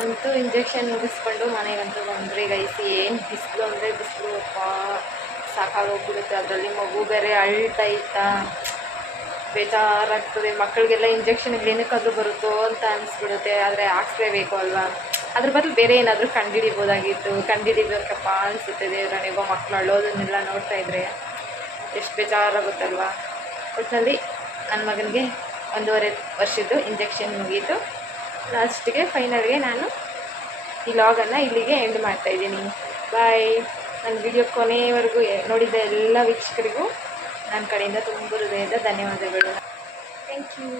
ಅಂತೂ ಇಂಜೆಕ್ಷನ್ ಮುಗಿಸ್ಕೊಂಡು ಮನೆಗಂತೂ ಬಂದ್ರಿ ಗೈಸ್. ಏನು ಬಿಸಿಲು ಅಂದರೆ ಬಿಸಿಲು ಅಪ್ಪ ಸಾಕಾಗೋಗ್ಬಿಡುತ್ತೆ. ಅದರಲ್ಲಿ ಮಗು ಬೇರೆ ಅಳ್ತಾಯ್ತಾ ಬೇಜಾರಾಗ್ತದೆ. ಮಕ್ಕಳಿಗೆಲ್ಲ ಇಂಜೆಕ್ಷನ್ಗೆ ಏನಕ್ಕಾದ್ರೂ ಬರುತ್ತೋ ಅಂತ ಅನಿಸ್ಬಿಡುತ್ತೆ. ಆದರೆ ಹಾಕ್ಸ್ಲೇಬೇಕು ಅಲ್ವಾ. ಅದ್ರ ಬದಲು ಬೇರೆ ಏನಾದರೂ ಕಂಡುಹಿಡಿಬೋದಾಗಿತ್ತು. ಕಂಡುಹಿಡಿಬೇಕಪ್ಪ ಅನಿಸುತ್ತೆ. ದೇವರನಿಗೋ ಮಕ್ಕಳು ಅಳ್ಳೋದನ್ನೆಲ್ಲ ನೋಡ್ತಾ ಇದ್ರೆ ಎಷ್ಟು ಬೇಜಾರಾಗುತ್ತಲ್ವ. ಒಟ್ಟಿನಲ್ಲಿ ನನ್ನ ಮಗನಿಗೆ 1.5 ವರ್ಷದ್ದು ಇಂಜೆಕ್ಷನ್ ಮುಗೀತು. ಲಾಸ್ಟಿಗೆ ಫೈನಲ್ಗೆ ನಾನು ಈ ಲಾಗನ್ನು ಇಲ್ಲಿಗೆ ಎಂಡ್ ಮಾಡ್ತಾಯಿದ್ದೀನಿ. ಬಾಯ್. ನನ್ನ ವಿಡಿಯೋ ಕೊನೆಯವರೆಗೂ ನೋಡಿದ ಎಲ್ಲ ವೀಕ್ಷಕರಿಗೂ ನನ್ನ ಕಡೆಯಿಂದ ತುಂಬ ಹೃದಯದ ಧನ್ಯವಾದಗಳು. Thank you.